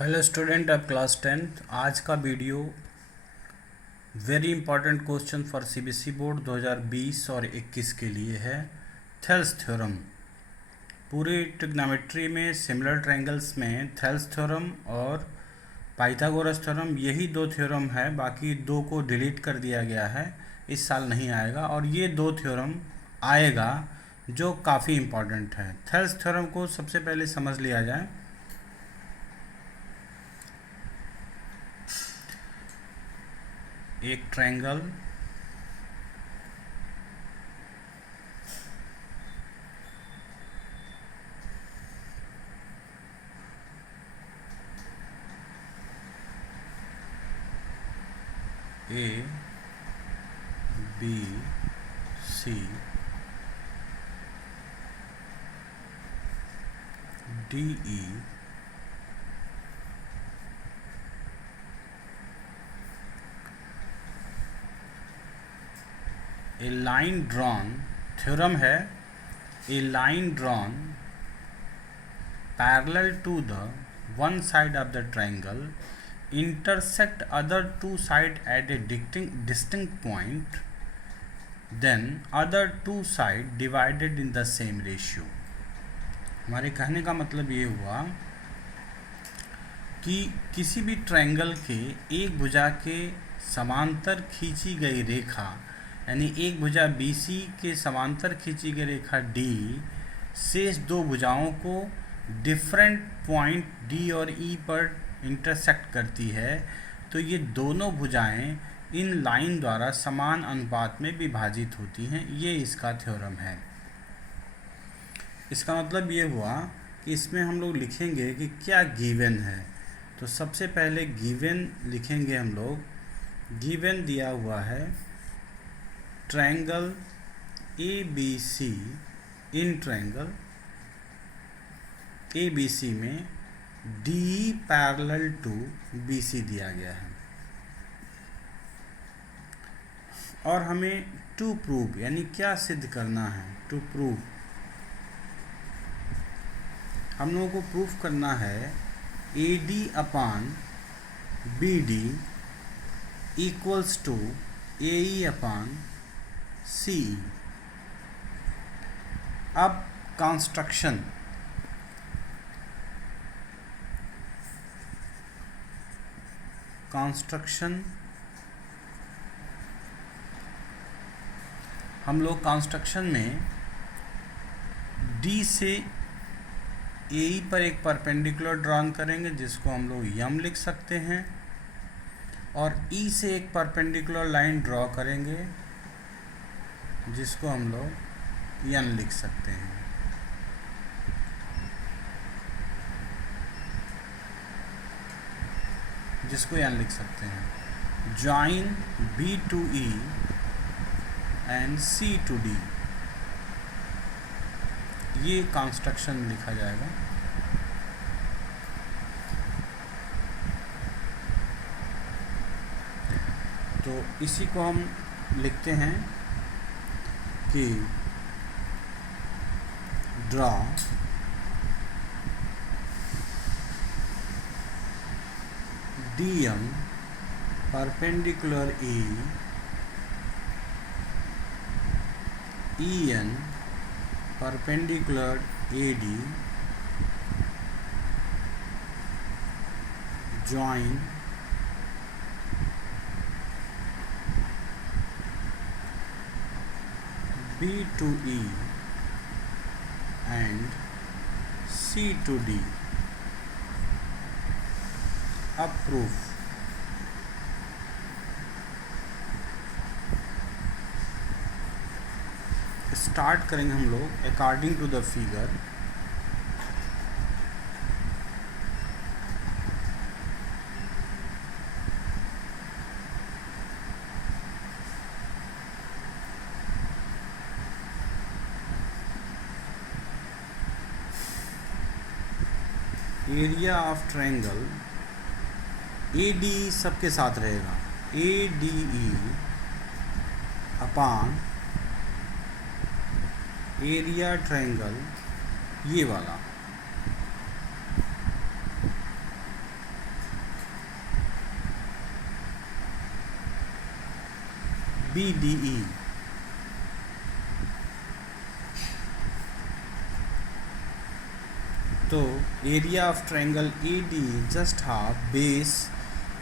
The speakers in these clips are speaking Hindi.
Hello student of class 10th। आज का video very important question for CBSE board 2020 और 21 के लिए है। Thales theorem. पूरी ट्रिग्नोमेट्री में सिमिलर ट्रायंगल्स में थेल्स थ्योरम और पाइथागोरस थ्योरम, यही दो थ्योरम है। बाकी दो को डिलीट कर दिया गया है, इस साल नहीं आएगा। और ये दो थ्योरम आएगा जो काफ़ी इंपॉर्टेंट है। थेल्स थ्योरम को सबसे पहले समझ लिया जाए। एक triangle A B C D E a line drawn, theorem है, a line drawn parallel to the one side of the triangle intersect other two sides at a distinct point, then other two sides divided in the same ratio। हमारे कहने का मतलब ये हुआ कि किसी भी ट्रायंगल के एक भुजा के समांतर खींची गई रेखा, यानी एक भुजा BC के समांतर खींची गई रेखा D शेष दो भुजाओं को डिफरेंट पॉइंट D और E पर इंटरसेक्ट करती है, तो ये दोनों भुजाएं इन लाइन द्वारा समान अनुपात में विभाजित होती हैं। ये इसका थ्योरम है। इसका मतलब ये हुआ कि इसमें हम लोग लिखेंगे कि क्या गिवन है। तो सबसे पहले गिवन लिखेंगे हम लोग। गिवन दिया हुआ है triangle ABC, in triangle ABC में DE पैरेलल टू BC दिया गया है। और हमें टू प्रूव, यानी क्या सिद्ध करना है। टू प्रूव, हम लोगों को प्रूफ करना है AD upon BD equals to AE upon CE। अब कंस्ट्रक्शन, हम लोग कंस्ट्रक्शन में D से AE पर एक परपेंडिकुलर ड्रॉन करेंगे जिसको हम लोग यम लिख सकते हैं, और E से एक परपेंडिकुलर लाइन ड्रॉ करेंगे जिसको हम लोग यन लिख सकते हैं। Join B to E and C to D, ये कंस्ट्रक्शन लिखा जाएगा। तो इसी को हम लिखते हैं कि draw DM perpendicular EN perpendicular AD join B to E and C to D। अब प्रूफ, स्टार्ट करेंगे हम लोग according to the figure. Area of triangle ADE सबके साथ रहेगा, ADE अपान एरिया ट्रायंगल ये वाला BDE। तो area of triangle AD just half base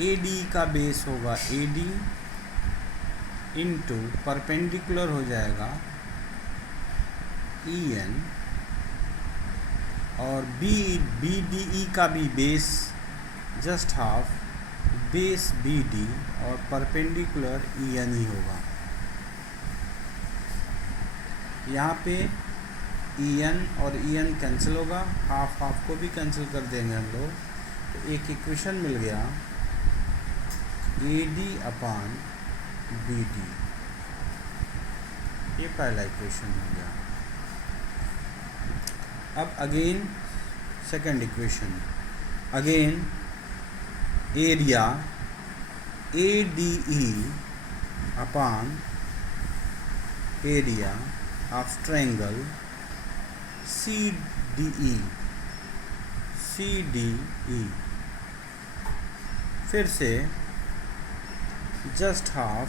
AD का बेस होगा AD इंटू परपेंडिकुलर हो जाएगा EN और BDE का भी base just half base BD और परपेंडिकुलर EN ही होगा। यहाँ पे EN और EN कैंसिल होगा, हाफ हाफ को भी कैंसिल कर देंगे हम लोग, तो एक इक्वेशन मिल गया AD अपान BD। ये पहला इक्वेशन हो गया। अब again second equation, again area ADE upon area of triangle CDE फिर से जस्ट हाफ,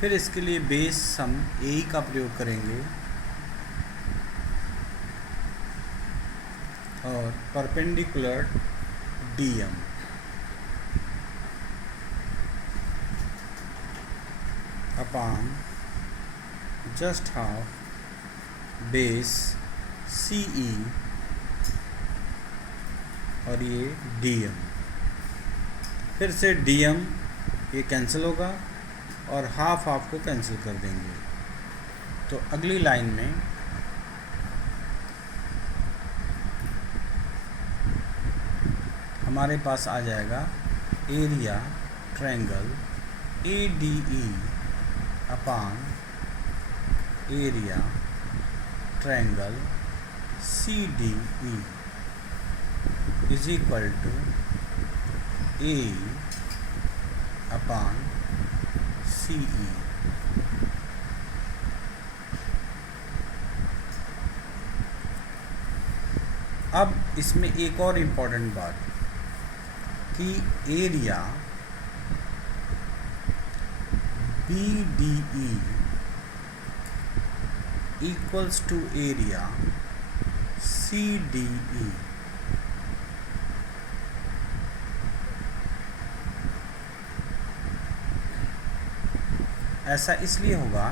फिर इसके लिए बेस सम AE का प्रयोग करेंगे और परपेंडिकुलर DM अपान जस्ट हाफ बेस CE और ये DM। फिर से DM ये कैंसिल होगा और हाफ हाफ को कैंसिल कर देंगे। तो अगली लाइन में हमारे पास आ जाएगा area triangle ADE upon area triangle CDE is equal to AE upon CE। अब इसमें एक और इम्पोर्टेंट बात कि area BDE equals to area CDE। ऐसा इसलिए होगा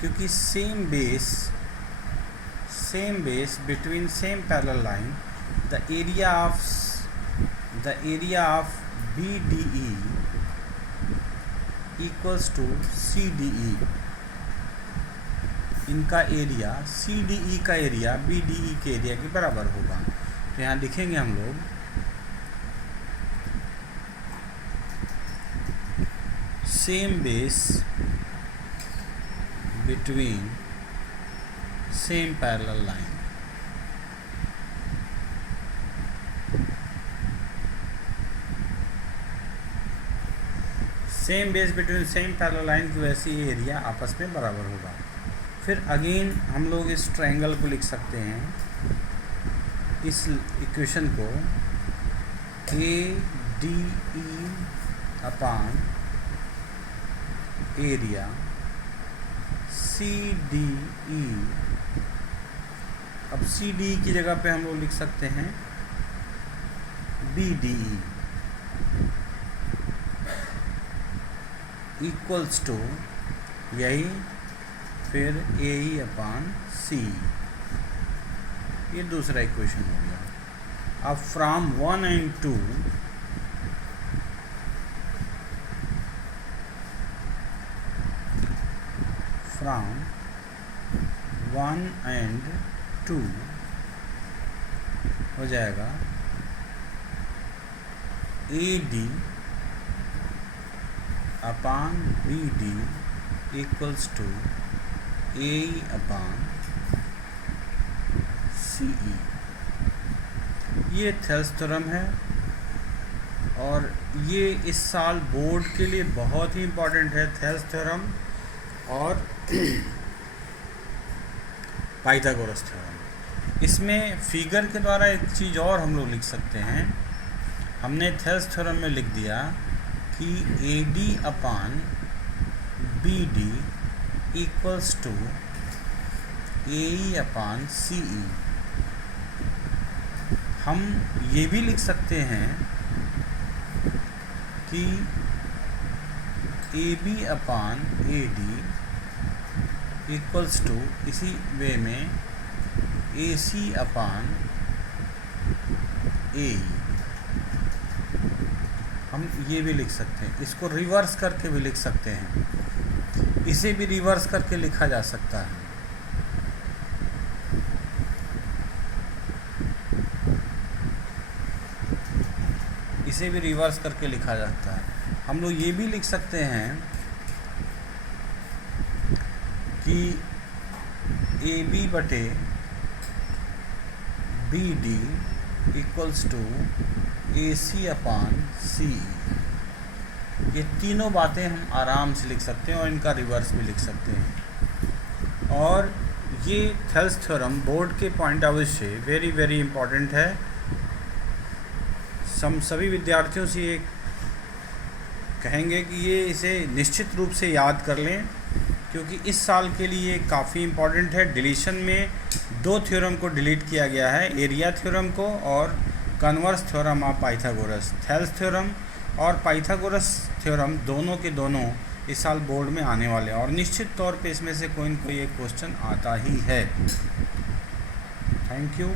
क्योंकि same base between same parallel line, the area of BDE equals to CDE। इनका एरिया CDE का एरिया BDE के एरिया के बराबर होगा। तो यहाँ लिखेंगे हम लोग same base between same parallel line. Same base between same parallel line की वजह से ये एरिया आपस में बराबर होगा। फिर अगेन हम लोग इस ट्रायंगल को लिख सकते हैं, इस इक्वेशन को ADE अपान एरिया CDE। अब CDE की जगह पे हम लोग लिख सकते हैं BDE इक्वल्स टू यही, फिर AE अपान C। ये दूसरा इक्वेशन हो गया। अब फ्रॉम 1 and 2 हो जाएगा AD upon BD equals to AE upon CE। ये थेल्स थ्योरम है और ये इस साल बोर्ड के लिए बहुत ही इम्पोर्टेंट है, थेल्स थ्योरम और पाइथागोरस थ्योरम। इसमें फिगर के द्वारा एक चीज़ और हम लोग लिख सकते हैं। हमने थेल्स थ्योरम में लिख दिया कि AD upon B D equals to AE/CE। हम ये भी लिख सकते हैं कि AB/AD इक्वल्स टू, इसी वे में, AC/AE। हम ये भी लिख सकते हैं, इसको रिवर्स करके भी लिख सकते हैं, इसे भी रिवर्स करके लिखा जा सकता है। इसे भी रिवर्स करके लिखा जाता है। हम लोग ये भी लिख सकते हैं कि AB/BD इक्वल्स टू AC/CE। ये तीनों बातें हम आराम से लिख सकते हैं और इनका रिवर्स भी लिख सकते हैं। और ये थेल्स थ्योरम बोर्ड के पॉइंट ऑफ व्यू से वेरी वेरी इम्पॉर्टेंट है। सभी विद्यार्थियों से ये कहेंगे कि ये इसे निश्चित रूप से याद कर लें, क्योंकि इस साल के लिए काफ़ी इम्पॉर्टेंट है। डिलीशन में 2 थ्योरम को डिलीट किया गया है, एरिया थ्योरम को और converse theorem of Pythagoras. Thales theorem और पाइथागोरस थ्योरम दोनों के दोनों इस साल बोर्ड में आने वाले हैं और निश्चित तौर पे इसमें से कोई न कोई एक क्वेश्चन आता ही है। Thank you.